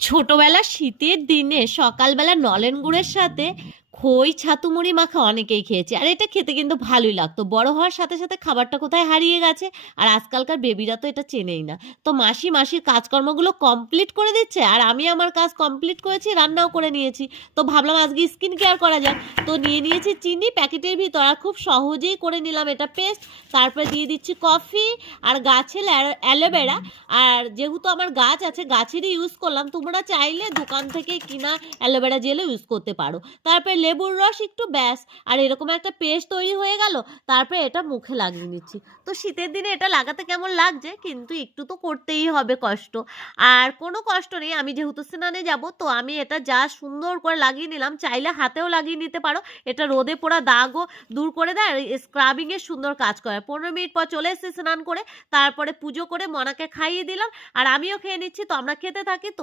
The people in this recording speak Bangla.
ছোটবেলা শীতের দিনে সকালবেলা নলেন গুড়ের সাথে খই ছাতু মুড়ি মাখা অনেকেই খেয়েছে, আর এটা খেতে কিন্তু ভালোই লাগতো। বড় হওয়ার সাথে সাথে খাবারটা কোথায় হারিয়ে গেছে, আর আজকালকার বেবিরা তো এটা চেনেই না। তো মাসি মাসির কাজকর্মগুলো কমপ্লিট করে দিচ্ছে, আর আমি আমার কাজ কমপ্লিট করেছি, রান্নাও করে নিয়েছি। তো ভাবলাম আজকে স্কিন কেয়ার করা যাক। তো নিয়ে নিয়েছি চিনি প্যাকেটের ভিতর, আর খুব সহজেই করে নিলাম এটা পেস্ট। তারপরে দিয়ে দিচ্ছি কফি আর গাছের অ্যালোভেরা। আর যেহেতু আমার গাছ আছে, গাছেরই ইউজ করলাম। তোমরা চাইলে দোকান থেকে কিনা অ্যালোভেরা জেলও ইউজ করতে পারো। তারপরে লেবুর রস একটু, ব্যাস। আর এরকম একটা পেস্ট তৈরি হয়ে গেল। তারপরে এটা মুখে লাগিয়ে নিচ্ছি। তো শীতের দিনে এটা লাগাতে কেমন লাগছে, কিন্তু একটু তো করতেই হবে কষ্ট। আর কোনো কষ্ট নেই, আমি যেহেতু স্নানে যাব, তো আমি এটা যা সুন্দর করে লাগিয়ে নিলাম। চাইলে হাতেও লাগিয়ে নিতে পারো। এটা রোদে পোড়া দাগও দূর করে দেয়, আর স্ক্রাবিংয়ের সুন্দর কাজ করে। 15 মিনিট পর চলে এসেছি স্নান করে। তারপরে পুজো করে মনাকে খাইয়ে দিলাম, আর আমিও খেয়ে নিচ্ছি। তো আমরা খেতে থাকি। তো